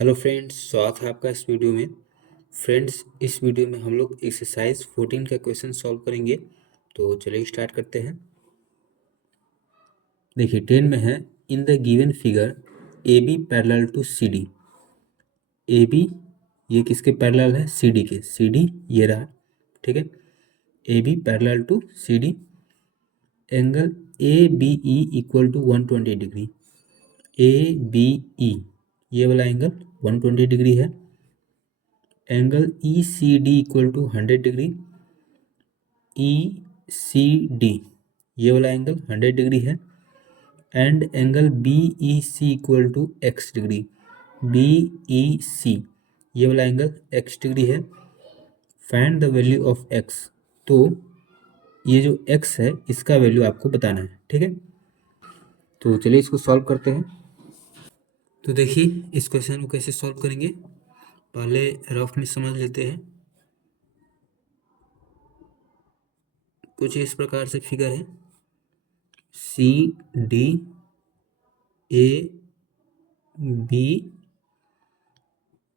Hello friends, स्वागत है आपका इस वीडियो में। फ्रेंड्स, इस वीडियो में हम लोग एक्सरसाइज 14 का क्वेश्चन सॉल्व करेंगे। तो चलिए स्टार्ट करते हैं। देखिए 10 में है, in the given figure A B parallel to C D. A B ये किसके पैरेलल है? सी डी के। सी डी ये रहा, ठीक है। A B parallel to C D. Angle A B E equal to 120 degree. A B E ये वाला एंगल 120 डिग्री है। Angle E C D equal to 100 degree. E C D ये वाला एंगल 100 डिग्री है। And angle B E C equal to X degree. B E C ये वाला angle X degree है। Find the value of X. तो ये जो x है इसका वैल्यू आपको बताना है, ठीक है। तो चलिए इसको सॉल्व करते हैं। तो देखिए इस क्वेश्चन को कैसे सॉल्व करेंगे, पहले रफ में समझ लेते हैं। कुछ इस प्रकार से फिगर है, सी डी ए बी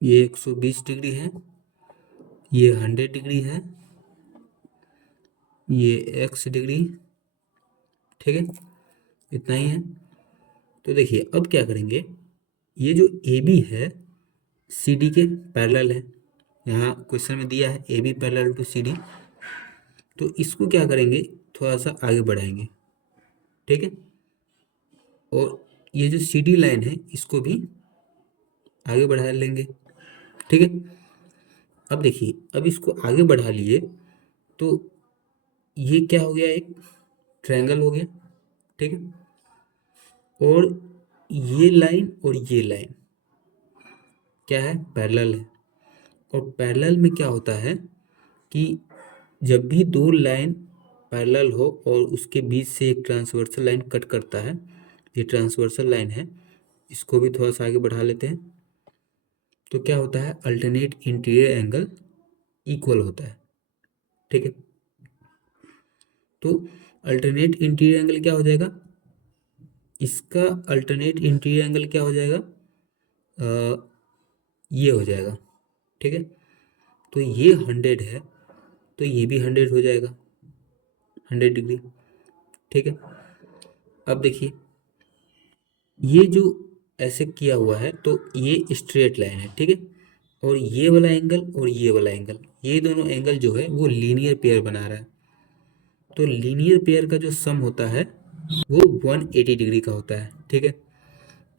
ये 120 डिग्री है, ये 100 डिग्री है, ये एक्स डिग्री, ठीक है। इतना ही है। तो देखिए अब क्या करेंगे, ये जो ए बी है सी डी के पैरेलल है। यहाँ क्वेश्चन में दिया है A B parallel to C D. तो इसको क्या करेंगे, थोड़ा सा आगे बढ़ाएंगे, ठीक है। और ये जो सी डी लाइन है इसको भी आगे बढ़ा लेंगे, ठीक है। अब देखिए अब इसको आगे बढ़ा लिए तो ये क्या हो गया, एक ट्रायंगल हो गया, ठीक है। और ये लाइन और ये लाइन क्या है, पैरेलल है। और पैरेलल में क्या होता है कि जब भी दो लाइन पैरेलल हो और उसके बीच से एक ट्रांसवर्सल लाइन कट करता है, ये ट्रांसवर्सल लाइन है, इसको भी थोड़ा सा आगे बढ़ा लेते हैं। तो क्या होता है, अल्टरनेट इंटीरियर एंगल इक्वल होता है, ठीक है। तो अल्टरनेट इंटीरियर एंगल क्या हो जाएगा, इसका अल्टरनेट इंटीरियर एंगल क्या हो जाएगा, ये हो जाएगा, ठीक है। तो ये 100 है तो ये भी 100 हो जाएगा, 100 डिग्री, ठीक है। अब देखिए ये जो ऐसे किया हुआ है तो ये स्ट्रेट लाइन है, ठीक है। और ये वाला एंगल और ये वाला एंगल, ये दोनों एंगल जो है वो लीनियर पेयर बना रहा है। तो लीनियर पेयर का जो सम होता है वो 180 डिग्री का होता है, ठीक है।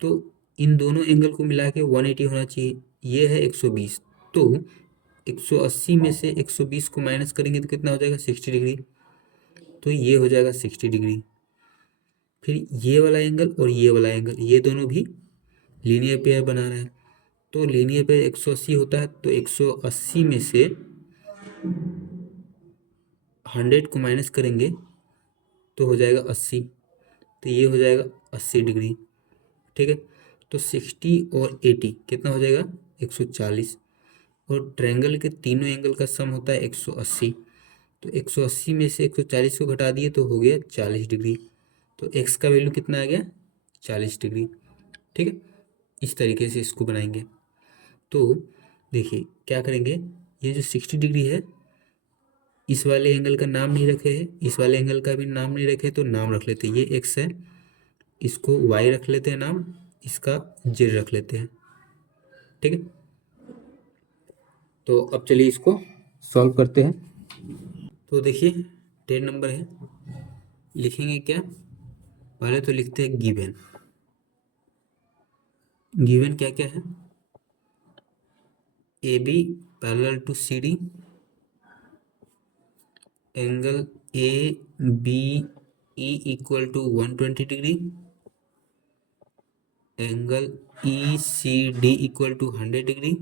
तो इन दोनों एंगल को मिला के 180 होना चाहिए। ये है 120, तो 180 में से 120 को माइनस करेंगे तो कितना हो जाएगा, 60 डिग्री। तो ये हो जाएगा 60 डिग्री। फिर ये वाला एंगल और ये वाला एंगल, ये दोनों भी लीनियर पेयर बना रहा है। तो लीनियर पेयर 180 होता है, तो 180 में से 100 को माइनस करेंगे तो हो जाएगा 80। तो ये हो जाएगा 80 डिग्री, ठीक है। तो 60 और 80 कितना हो जाएगा, 140। और ट्रायंगल के तीनों एंगल का सम होता है 180। तो 180 में से 140 को घटा दिए तो हो गया 40 डिग्री। तो एक्स का वैल्यू कितना आ गया, 40 डिग्री, ठीक है। इस तरीके से इसको बनाएंगे। तो देखिए क्या करेंगे, ये जो 60 डिग्री है इस वाले एंगल का नाम नहीं रखे हैं, इस वाले एंगल का भी नाम नहीं रखे, तो नाम रख लेते हैं। ये एक्स है, इसको वाई रख लेते हैं नाम, इसका जेड रख लेते हैं, ठीक है। तो अब चलिए इसको सॉल्व करते हैं। तो देखिए 10 नंबर है, लिखेंगे क्या, पहले तो लिखते हैं गिवन। गिवन क्या क्या है, A B parallel to C D, angle A B E equal to 120 degree, angle E C D equal to 100 degree,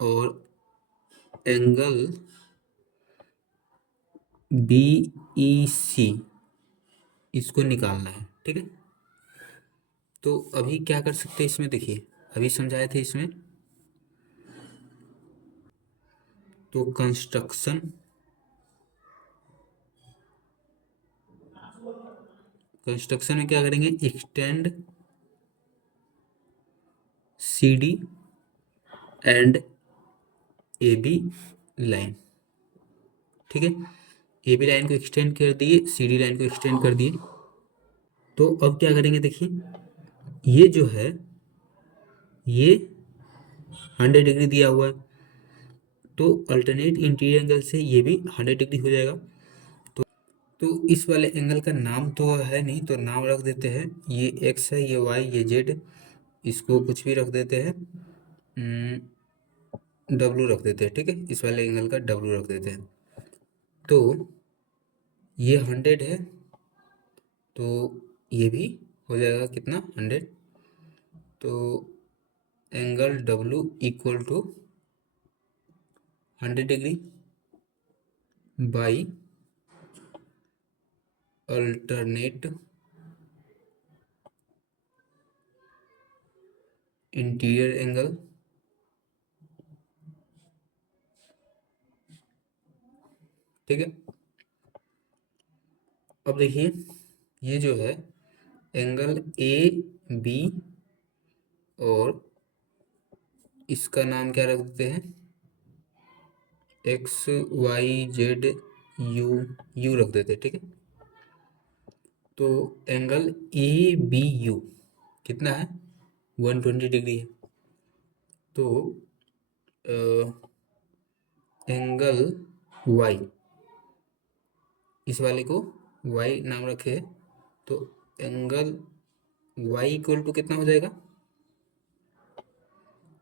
और एंगल बी ई सी इसको निकालना है, ठीक है। तो अभी क्या कर सकते हैं इसमें, देखिए अभी समझाए थे इसमें। तो कंस्ट्रक्शन में क्या करेंगे, extend C D and A B line. ठीक है, ए बी लाइन को एक्सटेंड कर दिए, सी डी लाइन को एक्सटेंड कर दिए। तो अब क्या करेंगे, देखिए ये जो है ये 100 डिग्री दिया हुआ है, तो अल्टरनेट इंटीरियर एंगल से ये भी 100 डिग्री हो जाएगा। तो इस वाले एंगल का नाम तो है नहीं, तो नाम रख देते हैं, ये एक्स है, ये वाई, ये जेड, इसको कुछ भी रख देते हैं, डब्लू रख देते हैं। ठीक है, इस वाले एंगल का डब्लू रख देते हैं। तो ये 100 है, तो ये भी हो जाएगा कितना, 100। तो angle W equal to 100 degree by alternate interior angle. ठीक है, अब देखिए ये जो है एंगल ए बी, और इसका नाम क्या रख देते हैं, X Y Z U, U रख देते हैं। ठीक है, तो एंगल ए बी यू कितना है, 120 डिग्री है। तो एंगल वाई, इस वाले को वाई नाम रखे है, तो एंगल वाई इक्वल टू कितना हो जाएगा,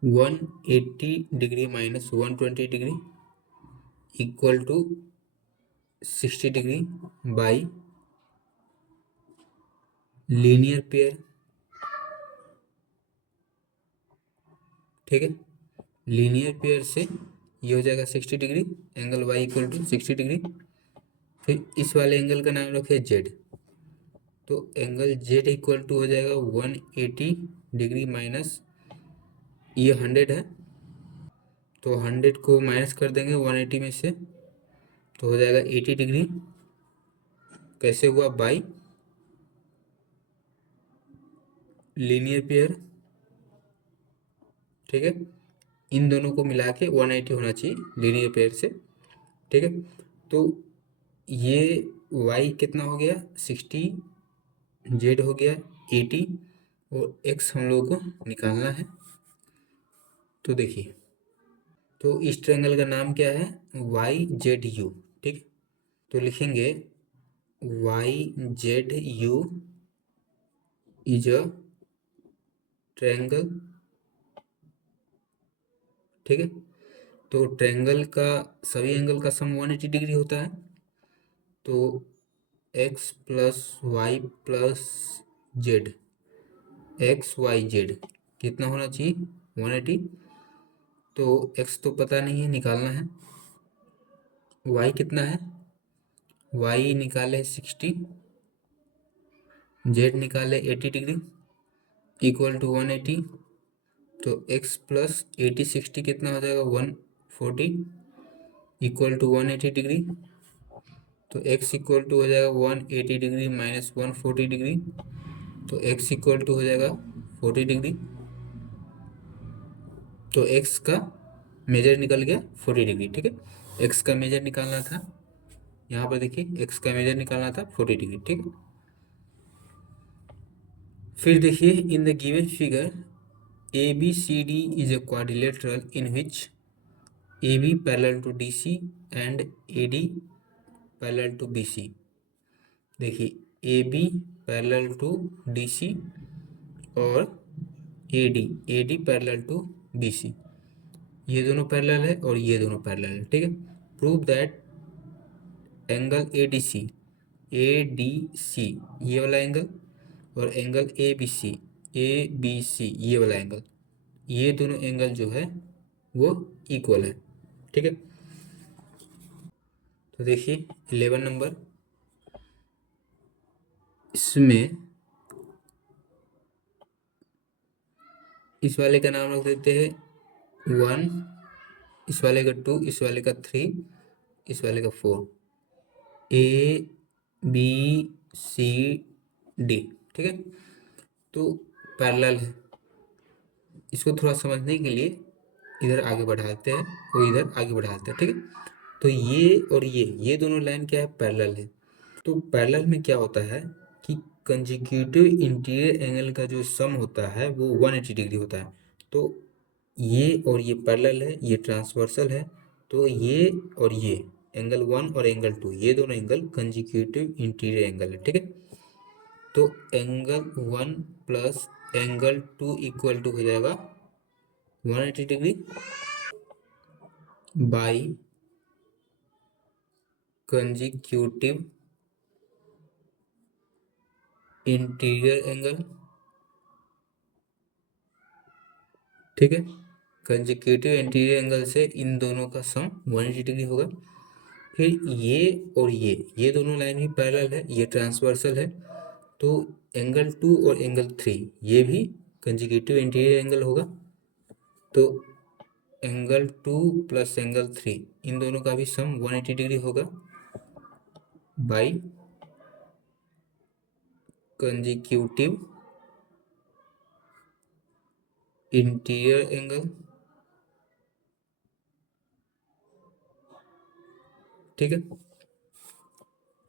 180 degree minus 120 degree equal to 60 degree by linear pair. ठीक है, लीनियर पेयर से ये हो जाएगा 60 degree, angle Y equal to 60 degree. फिर इस वाले एंगल का नाम रखे जेड, तो एंगल जेड इक्वल टू हो जाएगा 180 डिग्री माइनस ये 100 है, तो 100 को माइनस कर देंगे 180 में से, तो हो जाएगा 80 डिग्री। कैसे हुआ, बाई लीनियर पेयर। ठीक है, इन दोनों को मिला के 180 होना चाहिए लीनियर पेयर से। ठीक है, तो ये y कितना हो गया, 60, z हो गया 80, और x हम लोगों को निकालना है। तो देखिए, तो इस ट्रायंगल का नाम क्या है, वाई जेड यू। ठीक, तो लिखेंगे Y Z U is a triangle. ठीक है, तो ट्रायंगल का सभी एंगल का सम 180 डिग्री होता है, तो X plus Y plus Z, X Y Z कितना होना चाहिए, 180। तो एक्स तो पता नहीं है, निकालना है। वाई कितना है, वाई निकाले 60, जेड निकाले 80 डिग्री इक्वल टू 180। तो एक्स प्लस 80 60 कितना हो जाएगा, 140 इक्वल टू 180 डिग्री। तो एक्स इक्वल टू हो जाएगा 180 डिग्री माइनस 140 डिग्री, तो एक्स इक्वल टू हो जाएगा 40 डिग्री। तो एक्स का मेजर निकल गया 40 डिग्री। ठीक है, एक्स का मेजर निकालना था, यहाँ पर देखिए एक्स का मेजर निकालना था 40 डिग्री। ठीक है, फिर देखिए in the given figure A B C D is a quadrilateral in which A B parallel to D C and A D parallel to B C. देखिए A B parallel to D C और A D parallel to B C, ये दोनों parallel है और ये दोनों parallel है। ठीक है, prove that angle A D C ये वाला एंगल, और एंगल ए बी सी ये वाला एंगल, ये दोनों एंगल जो है वो इक्वल है। ठीक है, तो देखिए 11 नंबर, इसमें इस वाले का नाम रख देते हैं 1, इस वाले का 2, इस वाले का 3, इस वाले का 4, ए बी सी डी। ठीक है, तो पैरेलल है, इसको थोड़ा समझने के लिए इधर आगे बढ़ाते हैं और इधर आगे बढ़ाते हैं, ठीक है। तो ये और ये दोनों लाइन क्या है, पैरेलल है। तो पैरेलल में क्या होता है कि कंजिक्यूटिव इंटीरियर एंगल का जो सम होता है वो 180 डिग्री होता है। तो ये और ये पैरेलल है, ये ट्रांसवर्सल है। तो ये और ये एंगल 1 और एंगल 2 ये दोनों एंगल कंजिक्यूटिव इंटीरियर एंगल है, ठीक है। तो angle 1 plus angle 2 equal to हो जाएगा 180 degree by consecutive interior angle, ठीक है। कंजिक्यूटिव इंटीरियर एंगल से इन दोनों का सम 180 डिग्री होगा। फिर ये और ये दोनों लाइन भी पैरेलल है, ये ट्रांसवर्सल है। तो एंगल 2 और एंगल 3 ये भी कंजिक्यूटिव इंटीरियर एंगल होगा। तो एंगल 2 प्लस एंगल 3 इन दोनों का भी सम 180 डिग्री होगा बाई कंजिक्यूटिव इंटीरियर एंगल, ठीक है।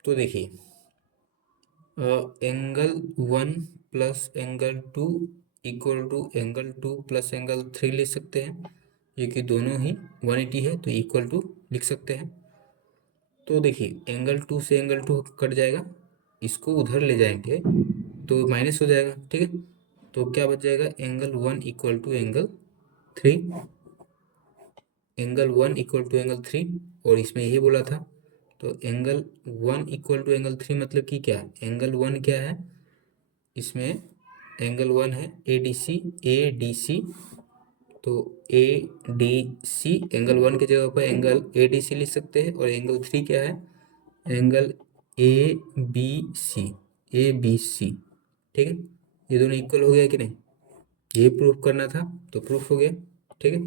तो देखिए angle 1 plus angle 2 equal to angle 2 plus angle 3 लिख सकते हैं, ये कि दोनों ही 180 है तो इक्वल टू लिख सकते हैं। तो देखिए एंगल 2 से एंगल 2 कट जाएगा, इसको उधर ले जाएंगे तो माइनस हो जाएगा, ठीक है। तो क्या बच जाएगा, angle 1 equal to angle 3, angle 1 equal to angle 3, और इसमें यही बोला था। तो एंगल 1 इक्वल टू एंगल 3 मतलब कि क्या, एंगल 1 क्या है, इसमें एंगल 1 है ए डी सी। तो ए डी सी एंगल 1 की जगह पर एंगल ए डी सी लिख सकते हैं। और एंगल 3 क्या है, angle A B C, A B C, ठीक है। ये दोनों इक्वल हो गया कि नहीं, ये प्रूफ करना था तो प्रूफ हो गया, ठीक है।